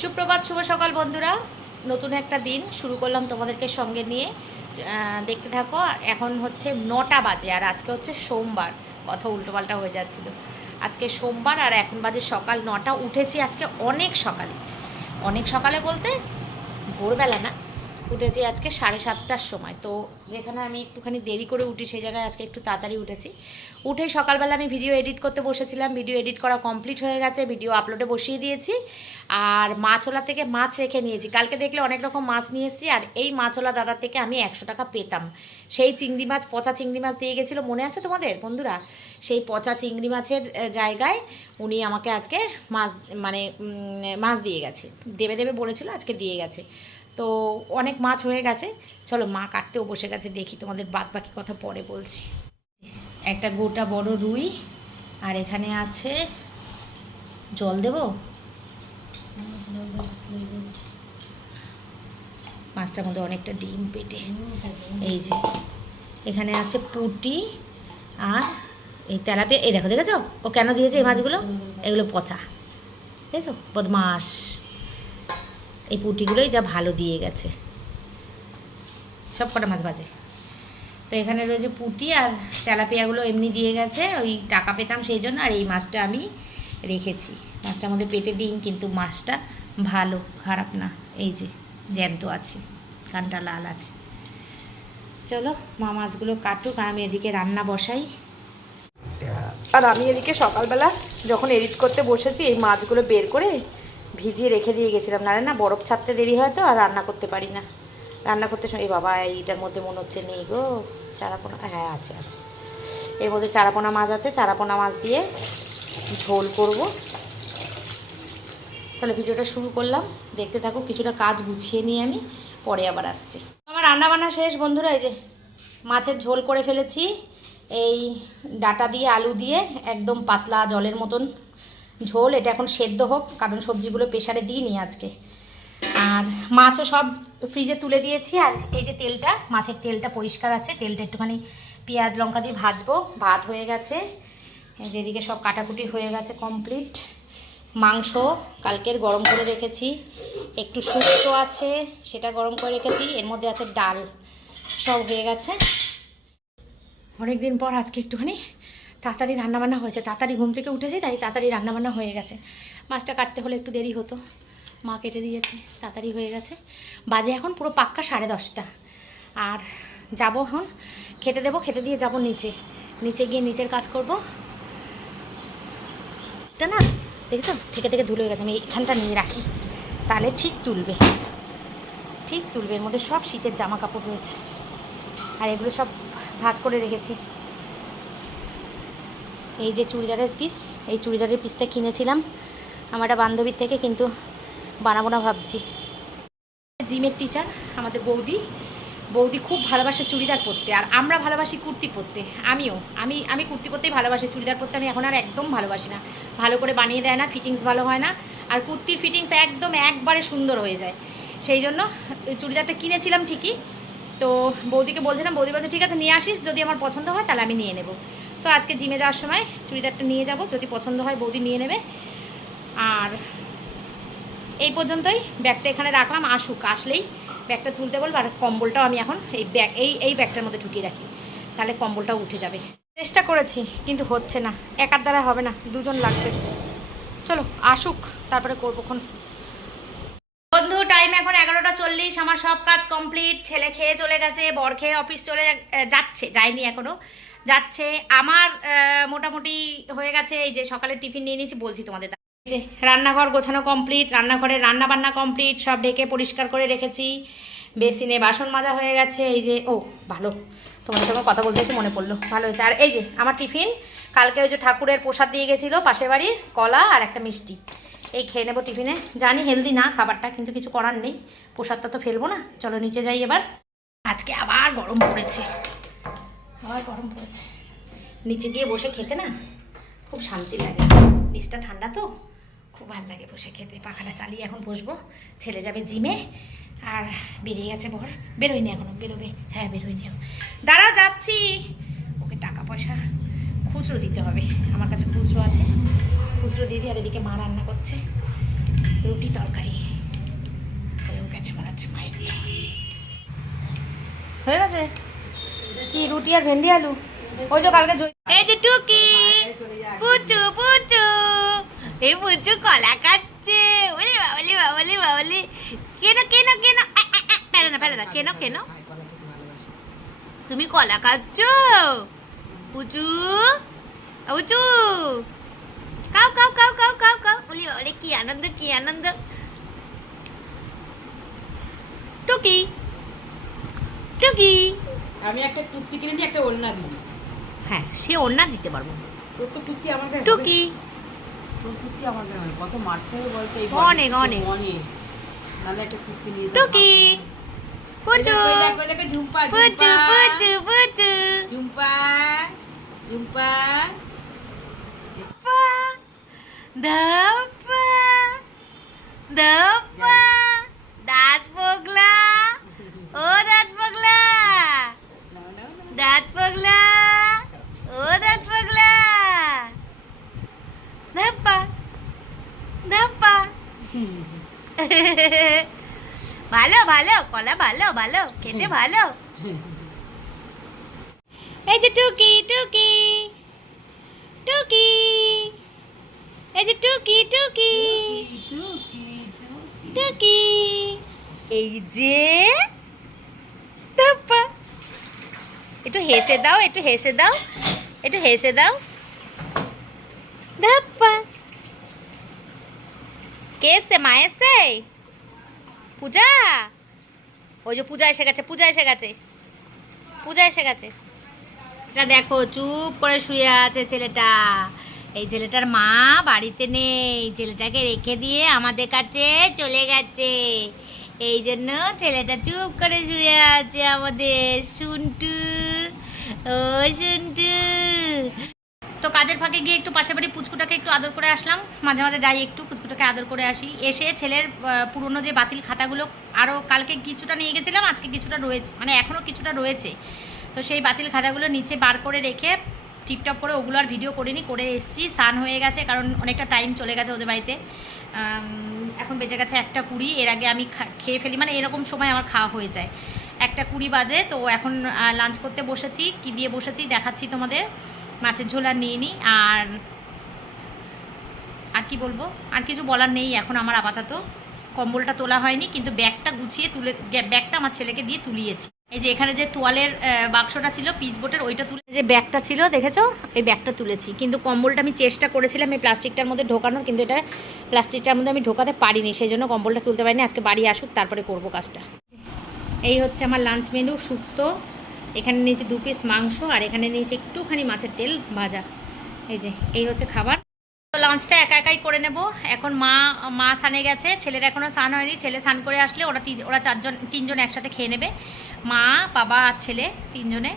সুপ্রভাত, শুভ সকাল বন্ধুরা। নতুন একটা দিন শুরু করলাম তোমাদেরকে সঙ্গে নিয়ে। দেখতে থাকো। এখন হচ্ছে 9টা বাজে আর আজকে হচ্ছে সোমবার। কথা উল্টোপাল্টা হয়ে যাচ্ছিল। আজকে সোমবার আর এখন বাজে সকাল 9টা। উঠেছি আজকে অনেক সকালে। অনেক সকালে বলতে ভোরবেলা না, উঠেছি আজকে 7:30টার সময়। তো যেখানে আমি একটুখানি দেরি করে উঠি সেই জায়গায় আজকে একটু তাড়াতাড়ি উঠেছি। উঠেই সকালবেলা আমি ভিডিও এডিট করতে বসেছিলাম। ভিডিও এডিট করা কমপ্লিট হয়ে গেছে, ভিডিও আপলোডে বসিয়ে দিয়েছি। আর মাছওয়ালা থেকে মাছ রেখে নিয়েছি। কালকে দেখলে অনেক রকম মাছ নিয়ে এসেছি। আর এই মাছওয়ালা দাদার থেকে আমি 100 টাকা পেতাম। সেই চিংড়ি মাছ, পচা চিংড়ি মাছ দিয়ে গেছিলো, মনে আছে তোমাদের বন্ধুরা? সেই পচা চিংড়ি মাছের জায়গায় উনি আমাকে আজকে মাছ দিয়ে গেছে। দেবে দেবে বলেছিল, আজকে দিয়ে গেছে। তো অনেক মাছ হয়ে গেছে। চলো, মা কাটতেও বসে গেছে, দেখি তোমাদের বাদ বাকি কথা পরে বলছি। একটা গোটা বড় রুই, আর এখানে আছে, জল দেব, মাছটার মধ্যে অনেকটা ডিম পেটে। এই যে এখানে আছে পুঁটি আর এই তেলাপিয়া। এই দেখো, দেখেছো ও কেন দিয়েছে এই মাছগুলো? এগুলো পচা, দেখেছো, বদমাস। এই পুঁটিগুলোই যা ভালো দিয়ে গেছে, সব কটা মাছ বাজে। তো এখানে রয়েছে পুঁটি, আর তেলাপিয়াগুলো এমনি দিয়ে গেছে, ওই টাকা পেতাম সেই জন্য। আর এই মাছটা আমি রেখেছি। মাছটার মধ্যে পেটে ডিম, কিন্তু মাছটা ভালো, খারাপ না। এই যে জ্যান্ত আছে, কানটা লাল আছে। চলো, মা মাছগুলো কাটুক আর আমি এদিকে রান্না বসাই। আর আমি এদিকে সকালবেলা যখন এডিট করতে বসেছি, এই মাছগুলো বের করে ভিজিয়ে রেখে দিয়ে গেছিলাম। না বরফ ছাড়তে দেরি হয় তো, আর রান্না করতে পারি না। রান্না করতে এই বাবা, এইটার মধ্যে মনে হচ্ছে নেই গো চারাপোনা। হ্যাঁ, আছে আছে, এর মধ্যে চারাপোনা মাছ আছে। চারাপোনা মাছ দিয়ে ঝোল করব। চলো, ভিডিওটা শুরু করলাম, দেখতে থাকো। কিছুটা কাজ গুছিয়ে নিয়ে আমি পরে আবার আসছি। আমার রান্নাবান্না শেষ বন্ধুরা। এই যে মাছের ঝোল করে ফেলেছি, এই ডাটা দিয়ে আলু দিয়ে, একদম পাতলা জলের মতন ঝোল। এটা এখন সেদ্ধ হোক, কারণ সবজিগুলো প্রেসারে দিইনি আজকে। আর মাছও সব ফ্রিজে তুলে দিয়েছি। আর এই যে তেলটা, মাছের তেলটা পরিষ্কার আছে। তেলটা একটুখানি পেঁয়াজ লঙ্কা দিয়ে ভাজবো। ভাত হয়ে গেছে, যেদিকে সব কাটাকুটি হয়ে গেছে কমপ্লিট। মাংস কালকের গরম করে রেখেছি, একটু শুক্তো আছে, সেটা গরম করে রেখেছি। এর মধ্যে আছে ডাল, সব হয়ে গেছে। অনেক দিন পর আজকে একটুখানি তাড়াতাড়ি রান্নাবান্না হয়েছে। তাড়াতাড়ি ঘুম থেকে উঠেছি, তাই তাড়াতাড়ি রান্নাবান্না হয়ে গেছে। মাছটা কাটতে হলে একটু দেরি হতো, মা কেটে দিয়েছে, তাড়াতাড়ি হয়ে গেছে। বাজে এখন পুরো পাক্কা 10:30। আর যাব এখন খেতে দেবো, খেতে দিয়ে যাব নিচে গিয়ে নিচের কাজ করব। এটা না, দেখেছো, থেকে থেকে ধুলো হয়ে গেছে। আমি এইখানটা নিয়ে রাখি, তাহলে ঠিক তুলবে। এর মধ্যে সব শীতের জামা কাপড় রয়েছে, আর এগুলো সব ভাঁজ করে রেখেছি। এই যে চুড়িদারের পিস, এই চুড়িদারের পিসটা কিনেছিলাম আমার একটা বান্ধবীর থেকে, কিন্তু বানাবো না ভাবছি। জিমের টিচার আমাদের বৌদি খুব ভালোবাসে চুড়িদার পরতে, আর আমরা ভালোবাসি কুর্তি পরতে। আমি কুর্তি পরতেই ভালোবাসি, চুড়িদার পরতে আমি এখন আর একদম ভালোবাসি না। ভালো করে বানিয়ে দেয় না, ফিটিংস ভালো হয় না। আর কুর্তির ফিটিংস একদম একবারে সুন্দর হয়ে যায়। সেই জন্য চুড়িদারটা কিনেছিলাম ঠিকই। তো বৌদিকে বলছিলাম, বৌদি বলছে ঠিক আছে নিয়ে আসিস, যদি আমার পছন্দ হয় তাহলে আমি নিয়ে নেব। তো আজকে জিমে যাওয়ার সময় চুড়িদারটা নিয়ে যাব, যদি পছন্দ হয় বৌদি নিয়ে নেবে। আর এই পর্যন্তই, ব্যাগটা এখানে রাখলাম। আসলেই ব্যাগটা তুলতে বলবো। আর কম্বলটাও আমি এখন এই ব্যাগটার মধ্যে ঢুকিয়ে রাখি, তাহলে কম্বলটাও উঠে যাবে। চেষ্টা করেছি, কিন্তু হচ্ছে না, একার দ্বারা হবে না, দুজন লাগবে। চলো আসুক, তারপরে করবোক্ষণ। বন্ধু, টাইম এখন 11:40। আমার সব কাজ কমপ্লিট। ছেলে খেয়ে চলে গেছে, বর খেয়ে অফিস চলে যায়নি এখনো, যাচ্ছে। আমার মোটামুটি হয়ে গেছে। এই যে সকালে টিফিন নিয়ে নিয়েছি, বলছি তোমাদের। এই যে রান্নাঘর গোছানো কমপ্লিট, রান্নাঘরে রান্নাবান্না কমপ্লিট, সব ঢেকে পরিষ্কার করে রেখেছি। বেসিনে বাসন মাজা হয়ে গেছে। এই যে ভালো, তোমাদের সঙ্গে কথা বলতে এসে মনে পড়লো, ভালো হয়েছে। আর এই যে আমার টিফিন, কালকে ওই যে ঠাকুরের প্রসাদ দিয়ে গেছিলো পাশের বাড়ির, কলা আর একটা মিষ্টি, এই খেয়ে নেবো টিফিনে। জানি হেলদি না খাবারটা, কিন্তু কিছু করার নেই, প্রসাদটা তো ফেলবো না। চলো নিচে যাই এবার। আজকে আবার গরম পড়েছে, নিচে গিয়ে বসে খেতে না খুব শান্তি লাগে। নিচটা ঠান্ডা তো, খুব ভালো লাগে বসে খেতে। পাখাটা চালিয়ে এখন বসবো। ছেলে যাবে জিমে, আর বেরিয়ে গেছে বর, বেরোয়নি এখনো, বেরোবে। হ্যাঁ, বেরোয়নি। দাঁড়া, যাচ্ছি। ওকে টাকা পয়সা খুচরো দিতে হবে, আমার কাছে খুচরো আছে, খুচরো দিয়ে দিই। আর এদিকে মা রান্না করছে, রুটি তরকারি হয়েও গেছে, বানাচ্ছে মায়ের। হয়ে গেছে কি রুটি আর ভেন্ডি আলু? ওই যে কালকে এই যে টুকি পুচু পুচু, এই পুচু কলা খাচ্ছে। ওলে বাবলি বাবলি বাবলি, কেন কেন কেন ফেলে না ফেলে না, কেন কেন তুমি কলা খাচ্ছ? পুচু পুচু খাও খাও খাও খাও খাও খাও। ওলে বাবলি কি আনন্দ কি আনন্দ। টুকি টুকি, আমি একটা টুকটি কিনেছি, একটা ওড়না দিবি। হ্যাঁ সে ওড়না দিতে পারবো। তোর তো টুকটি আমার কাছে, টুকি তোর টুকটি আমার কাছে নয়, কত মারতে হবে বলতে। এই অনেক অনেক অনেক, নাহলে একটা টুকটি নিয়ে টুকি পুচু দেখো ঝুম্পা পুচু পুচু পুচু ঝুম্পা ঝুম্পা দাপ্পা দাপ্পা, দাঁত পগলা, ও দাঁত পগলা, দাঁত পগলা, ও দাঁত পগলা, ধাপ্পা ধাপ্পা। ভালো ভালো কলা, ভালো ভালো খেতে ভালো। এই যে টুকি টুকি টুকি, এই যে টুকি টুকি টুকি, এই যে ধাপ্পা। একটু হেসে দাও, একটু হেসে দাও, একটু হেসে দাও। ধাপ্পা। কে এসছে? মা এসছে? পূজা? ওই যে পূজা এসে গেছে, পূজা এসে গেছে, পূজা এসে গেছে। এটা দেখো চুপ করে শুয়ে আছে ছেলেটা। এই ছেলেটার মা বাড়িতে নেই, ছেলেটাকে রেখে দিয়ে আমাদের কাছে চলে গেছে, এই জন্য ছেলেটা চুপ করে শুয়ে আছে আমাদের শুন্টু। ও শুন্টু। তো কাজের ফাঁকে গিয়ে একটু পাশের বাড়ি পুচকুটাকে একটু আদর করে আসলাম। মাঝে মাঝে যাই একটু পুচকুটাকে আদর করে আসি। এসে ছেলের পুরনো যে বাতিল খাতাগুলো আরও কালকে কিছুটা নিয়ে গেছিলাম, আজকে কিছুটা রয়েছে, মানে এখনও কিছুটা রয়েছে। তো সেই বাতিল খাতাগুলো নিচে বার করে রেখে টিপটপ করে ওগুলো আর ভিডিও করিনি, করে এসেছি। স্নান হয়ে গেছে, কারণ অনেকটা টাইম চলে গেছে ওদের বাড়িতে। এখন বেজে গেছে 1:20। এর আগে আমি খেয়ে ফেলি, মানে এরকম সময় আমার খাওয়া হয়ে যায়। 1:20 বাজে। তো এখন লাঞ্চ করতে বসেছি। কি দিয়ে বসেছি দেখাচ্ছি তোমাদের। মাছের ঝোল আর নিয়ে নিই। আর কি বলবো, আর কিছু বলার নেই এখন আমার আপাতত। কম্বলটা তোলা হয়নি, কিন্তু ব্যাগটা গুছিয়ে ব্যাগটা আমার ছেলেকে দিয়ে তুলিয়েছি। এই যে এখানে যে তোয়ালের বাক্সটা ছিল পিচ বোটের, ওইটা তুলে, যে ব্যাগটা ছিল দেখেছো, এই ব্যাগটা তুলেছি। কিন্তু কম্বলটা আমি চেষ্টা করেছিলাম এই প্লাস্টিকটার মধ্যে ঢোকানোর, কিন্তু এটা প্লাস্টিকটার মধ্যে আমি ঢোকাতে পারিনি, সেই জন্য কম্বলটা তুলতে পারিনি। আজকে বাড়ি আসুক তারপরে করব কাজটা। এই হচ্ছে আমার লাঞ্চ মেনু। শুক্তো, এখানে নিয়েছি 2 পিস মাংস, আর এখানে নিয়েছি একটুখানি মাছের তেল ভাজা। এই হচ্ছে খাবার। তো লাঞ্চটা একা একাই করে নেব। এখন মা স্নানে গেছে, ছেলের এখনও স্নান হয়নি। ছেলে স্নান করে আসলে ওরা 3জন একসাথে খেয়ে নেবে, মা বাবা আর ছেলে 3জনে।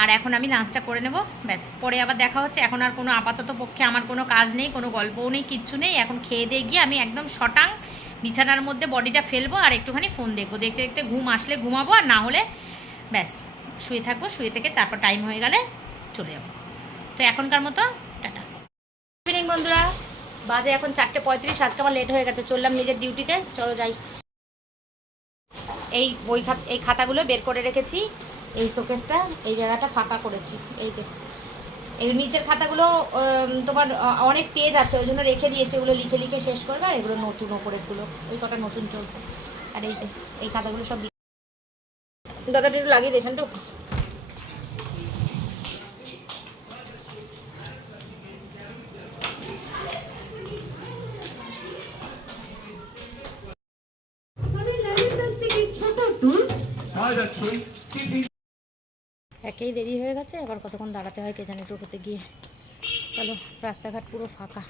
আর এখন আমি লাঞ্চটা করে নেব, ব্যাস। পরে আবার দেখা হচ্ছে। এখন আর কোনো আপাতত পক্ষে আমার কোনো কাজ নেই, কোনো গল্পও নেই, কিচ্ছু নেই। এখন খেয়ে দিয়ে গিয়ে আমি একদম শটাং বিছানার মধ্যে বডিটা ফেলবো, আর একটুখানি ফোন দেখবো। দেখতে দেখতে ঘুম আসলে ঘুমাবো, আর না হলে ব্যাস শুয়ে থাকবো। শুয়ে থেকে তারপর টাইম হয়ে গেলে চলে যাবো। তো এখনকার মতো টাটা। ইভিনিং বন্ধুরা, বাজে এখন 4:35। আজকে আমার লেট হয়ে গেছে, চললাম নিজের ডিউটিতে। চলো যাই। এই খাতাগুলো বের করে রেখেছি, এই শোকেসটা, এই জায়গাটা ফাঁকা করেছি। এই যে এই নিচের খাতাগুলো তোমার অনেক পেজ আছে, ওই জন্য রেখে দিয়েছি। ওগুলো লিখে লিখে শেষ করবে, আর এগুলো নতুন ওপরেরগুলো ওই কটা নতুন চলছে। আর এই যে এই খাতাগুলো সব দাদাটা একটু লাগিয়ে দিয়েছেন তো। একেই দেরি হয়ে গেছে, আবার কতক্ষণ দাঁড়াতে হয় কে জানে টোটোতে গিয়ে। চলো, রাস্তাঘাট পুরো ফাঁকা,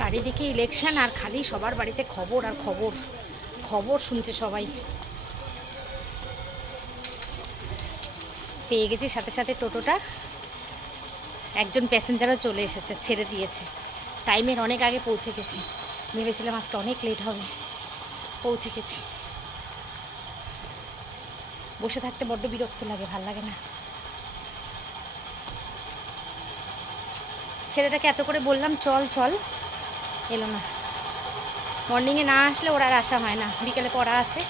চারিদিকে ইলেকশন, আর খালি সবার বাড়িতে খবর আর খবর, খবর শুনছে সবাই। পেয়ে গেছি সাথে সাথে টোটোটা। একজন প্যাসেঞ্জারও চলে এসেছে, ছেড়ে দিয়েছে। টাইমের অনেক আগে পৌঁছে গেছি। ভেবেছিলাম আজকে অনেক লেট হবে, পৌঁছে গেছি। বসে থাকতে বড্ড বিরক্ত লাগে, ভাল লাগে না। ছেলেটাকে এত করে বললাম চল চল, এলো না। মর্নিংয়ে না আসলে ওরা আর আসা হয় না, বিকেলে পড়া আছে।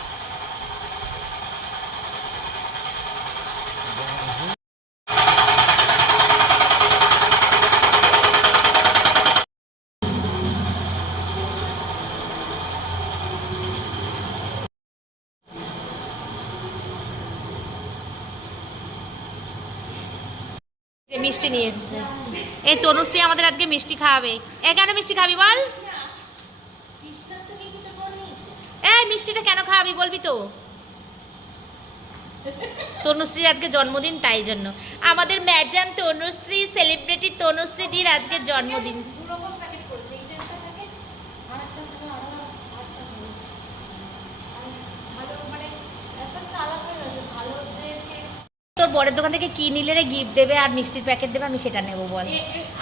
যে মিষ্টি নিয়ে এসছে, এই তনুশ্রী আমাদের আজকে মিষ্টি খাওয়াবে। কেন মিষ্টি খাবি বল? এই মিষ্টিটা কেন খাওয়াবি বলবি তো? তনুশ্রীর আজকে জন্মদিন, তাই জন্য আমাদের ম্যাডাম তনুশ্রী, সেলিব্রিটি তনুশ্রীদির আজকে জন্মদিন। তোর বরের দোকান থেকে কি নিলে রে গিফট দেবে আর মিষ্টির প্যাকেট দেবে, আমি সেটা নেবো বল।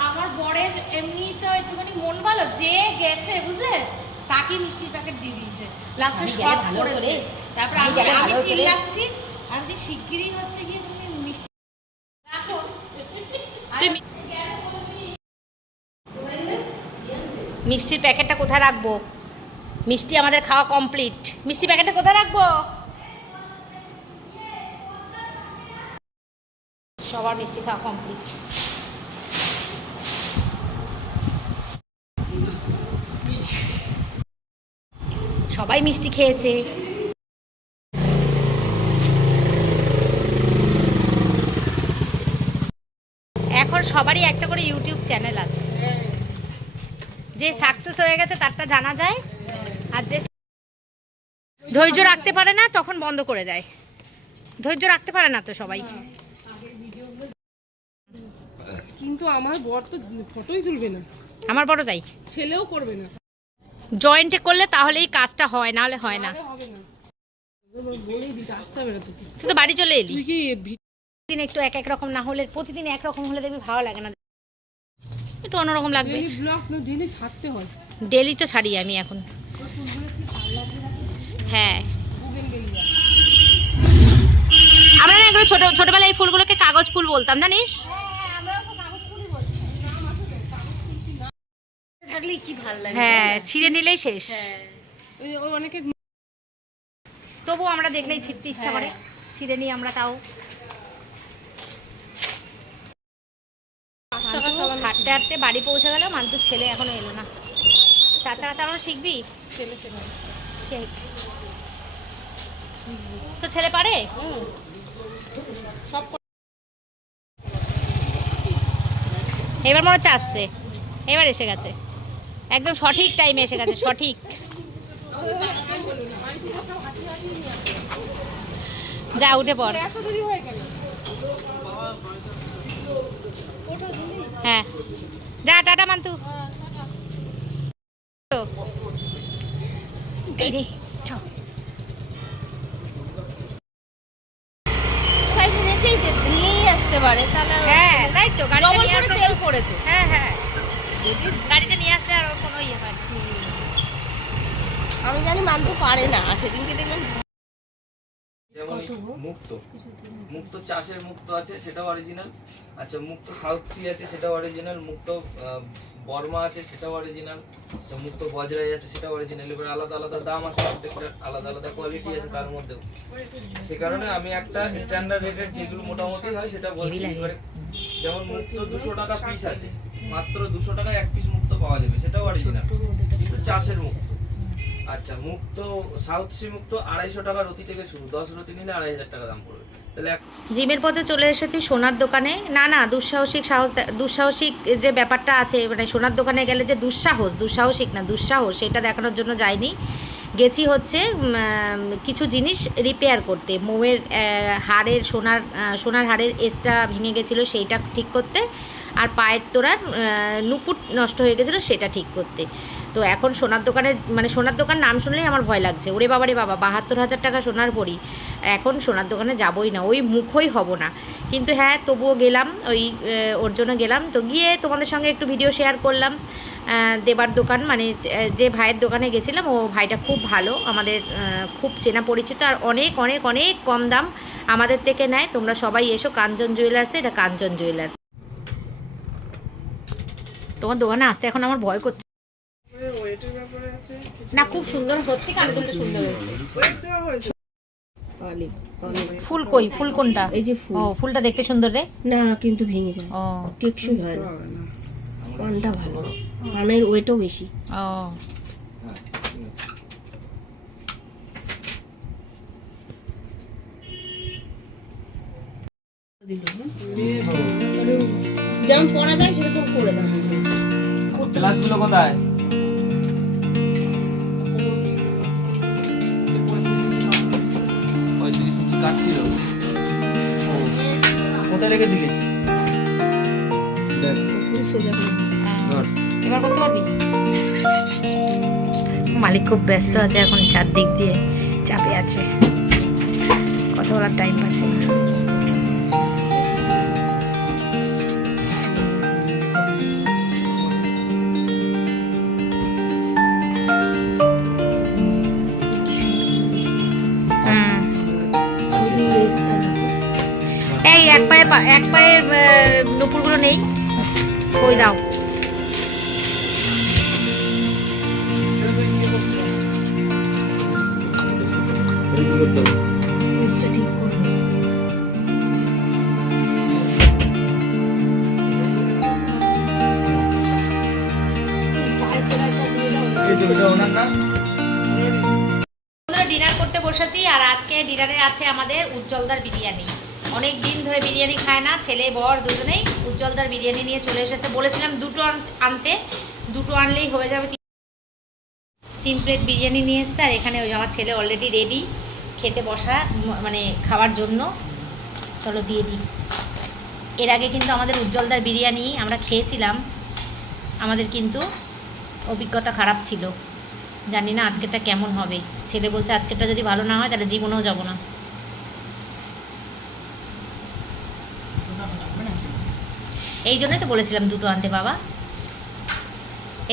আমার বরের এমনি তো একটুখানি মন ভালো, যে গেছে বুঝলে তাকে মিষ্টির প্যাকেট দিয়ে দিয়েছে, লাস্টে আমি গেলে শর্ট ভালো করেছে। করে। তারপর আমি আমি গেলে আমি ভালো করে। চিল্লাচ্ছি, আমি যে শিগগিরই হচ্ছে গিয়ে তুমি মিষ্টি রাখো। তুই মিষ্টির প্যাকেটটা কোথায় রাখবো? মিষ্টি আমাদের খাওয়া কমপ্লিট, মিষ্টি প্যাকেটটা কোথায় রাখবো? সবার মিষ্টি খাওয়া কমপ্লিট। সবাই মিষ্টি খেয়েছে। এখন সবারই একটা করে ইউটিউব চ্যানেল আছে, যে সাকসেস হয়ে গেছে তারটা জানা যায়, আর যে ধৈর্য রাখতে পারে না তখন বন্ধ করে দেয়। ধৈর্য রাখতে পারে না তো সবাই। কিন্তু আমার বর তো ফটোই তুলবে না, আমার বড় তাই ছেলেও করবে না, জয়েন্টে করলে তাহলেই কাজটা হয়, না হলে হয় না। হবে না, বলেই দিতে আসতে হবে না তোকে। তুই তো বাড়ি চলে এলি। তুই কি দিন একটু এক এক রকম না হলে, প্রতিদিন একরকম হলে দেখবি ভালো লাগে না, একটু অন্যরকম লাগবে। ডেইলি ব্লগ না ডেইলি ছাড়তে হয়? ডেলি তো ছাড়ি আমি এখন। হ্যাঁ, আমরা না এগুলো ছোটবেলায় এই ফুলগুলোকে কাগজ ফুল বলতাম, জানিস? থাকলেই কি ভালো লাগে। হ্যাঁ, ছিঁড়ে নিলেই শেষ। ওই অনেকে তবু আমরা দেখলেই ছিঁড়তে ইচ্ছা করে, ছিঁড়ে নিই আমরা। তাও হাঁটতে হাঁটতে বাড়ি পৌঁছে গেল, মান্তুর ছেলে এখনো এলো না। চার চাকা চালানো শিখবি? ছেলে শেখায়। শেখ। তো ছেলে পারে? এবার মনে হচ্ছে আসছে, এবার এসে গেছে, একদম সঠিক টাইমে এসে গেছে, সঠিক। যা উঠে পড়। এত দেরি হয়ে গেল। হ্যাঁ, যা, টাটা মান্তু। এই রে, চ। আসতে পারে তাহলে। হ্যাঁ, তাই তো, গাড়িটা ডবল নিয়ে করে আসলে তেল পড়ে তো। হ্যাঁ হ্যাঁ, গাড়িটা নিয়ে আসলে আর ওর কোনো ইয়ে হয় না। আমি জানি মানতে পারে না, সেদিনকে দেখলাম। যেমন এই মুক্ত মুক্ত চাষের মুক্ত আছে, সেটাও অরিজিনাল। আচ্ছা, মুক্ত সাউথ সি আছে, সেটাও অরিজিনাল। মুক্ত বর্মা আছে, সেটাও অরিজিনাল। আচ্ছা, মুক্ত বজরাই আছে, সেটাও অরিজিনাল। এবার আলাদা আলাদা দাম আছে, প্রত্যেকটা আলাদা আলাদা কোয়ালিটি আছে তার মধ্যেও। সে কারণে আমি একটা স্ট্যান্ডার্ড রেটের যেগুলো মোটামুটি হয় সেটা বলছি। এবারে যেমন মুক্ত 200 টাকা পিস আছে, মাত্র 200 টাকায় এক পিস মুক্ত পাওয়া যাবে, সেটাও অরিজিনাল, কিন্তু চাষের মুক্ত। আচ্ছা, মুক্ত সাউথ সি মুক্ত 250 টাকা রতি থেকে শুরু, 10 রতি নিলে 2500 টাকা দাম পড়বে। তাহলে জিমের পথে চলে এসেছি সোনার দোকানে। না দুঃসাহসিক যে ব্যাপারটা আছে, মানে সোনার দোকানে গেলে যে দুঃসাহসিক না, দুঃসাহস, সেটা দেখানোর জন্য যাইনি। গেছি হচ্ছে কিছু জিনিস রিপেয়ার করতে। মোমের হাড়ের সোনার হাড়ের এসটা ভেঙে গেছিলো, সেইটা ঠিক করতে, আর পায়ের তোড়ার নুপুর নষ্ট হয়ে গেছিলো, সেটা ঠিক করতে। তো এখন সোনার দোকানে, মানে সোনার দোকান নাম শুনলেই আমার ভয় লাগছে। ওরে বাবা রে বাবা, 72,000 টাকা সোনার পরি, এখন সোনার দোকানে যাবই না, ওই মুখই হব না। কিন্তু হ্যাঁ, তবুও গেলাম, ওর জন্য গেলাম। তো গিয়ে তোমাদের সঙ্গে একটু ভিডিও শেয়ার করলাম। দেবার দোকান, মানে যে ভাইয়ের দোকানে গেছিলাম, ও ভাইটা খুব ভালো, আমাদের খুব চেনা পরিচিত, আর অনেক অনেক অনেক কম দাম আমাদের থেকে নেয়। তোমরা সবাই এসো কাঞ্চন জুয়েলার্সে, এটা কাঞ্চন জুয়েলার্স। তোমার দোকানে আসতে এখন আমার ভয় করছে। না খুব সুন্দর, সত্যি কানের দুলটা সুন্দর হয়েছে। ফুল কই, ফুল কোনটা? এই যে ফুল। ও ফুলটা দেখতে সুন্দর রে। না কিন্তু ভেঙে যায়, ও টেকসই হয় না, কানটা ভালো, কানের ওয়েটও বেশি। ও যেমন পরা যায় সেরকম করে দাও। গ্লাসগুলো কোথায়? কাটছিল, কোথায় রেখেছিলিস? সোজা করে দিই। ধর। এবার করতে পারবি? মালিক খুব ব্যস্ত আছে এখন, চারদিক দিয়ে চাপে আছে, কথা বলার টাইম পাচ্ছে না। এই এক পায়ে নুপুরগুলো নেই, কই দাও। পিসটা ঠিক করে দাও। ডিনার করতে বসেছি, আর আজকে ডিনারে আছে আমাদের উজ্জ্বলদার বিরিয়ানি। অনেক দিন ধরে বিরিয়ানি খায় না, ছেলে বর দুজনেই উজ্জ্বলদার বিরিয়ানি নিয়ে চলে এসেছে। বলেছিলাম দুটো আনতে, দুটো আনলেই হয়ে যাবে। 3 প্লেট বিরিয়ানি নিয়ে এসছে, আর এখানে ওই আমার ছেলে অলরেডি রেডি খেতে বসা, মানে খাওয়ার জন্য। চলো দিয়ে দিই। এর আগে কিন্তু আমাদের উজ্জ্বলদার বিরিয়ানি আমরা খেয়েছিলাম, আমাদের কিন্তু অভিজ্ঞতা খারাপ ছিল। জানি না আজকেরটা কেমন হবে। ছেলে বলছে আজকেরটা যদি ভালো না হয় তাহলে জীবনেও যাব না। এই জন্যই তো বলেছিলাম দুটো আনতে বাবা,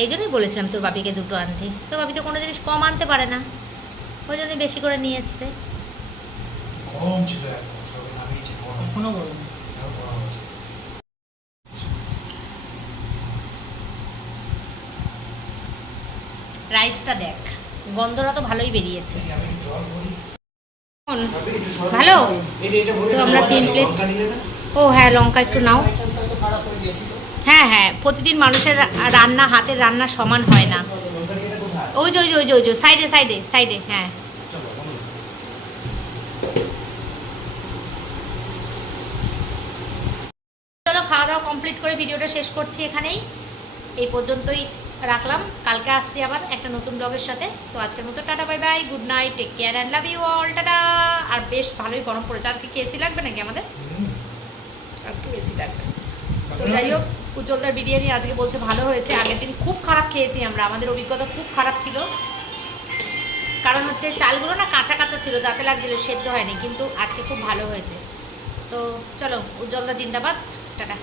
এই জন্যই বলেছিলাম তোর বাপিকে দুটো আনতে। তোর বাপি তো কোনো জিনিস কম আনতে পারে না, ওই জন্যই বেশি করে নিয়ে এসছে। রাইসটা দেখ, গন্ধটা তো ভালোই বেরিয়েছে। ভালো তো আমরা 3 প্লেট। ও হ্যাঁ, লঙ্কা একটু নাও। হ্যাঁ হ্যাঁ, প্রতিদিন মানুষের রান্না, হাতের রান্না সমান হয় না। ওই যে ওই যে ওই যে ওই যে সাইডে সাইডে সাইডে, হ্যাঁ। চলো খাওয়া দাওয়া কমপ্লিট করে ভিডিওটা শেষ করছি এখানেই, এই পর্যন্তই রাখলাম। কালকে আসছি আবার একটা নতুন ব্লগের সাথে। তো আজকের মতো tata, bye bye, good night, take care and love you all, tata. আর বেশ ভালোই গরম পড়েছে আজকে। কি এসি লাগবে নাকি আমাদের? আজকে এসি লাগবে। তো যাই হোক, উজ্জ্বলদার বিরিয়ানি আজকে বলছে ভালো হয়েছে। আগের দিন খুব খারাপ খেয়েছি আমরা, আমাদের অভিজ্ঞতা খুব খারাপ ছিল। কারণ হচ্ছে চালগুলো না কাঁচা কাঁচা ছিল, দাঁতে লাগছিল, সেদ্ধ হয়নি। কিন্তু আজকে খুব ভালো হয়েছে। তো চলো, উজ্জ্বলদা জিন্দাবাদ, টাটা।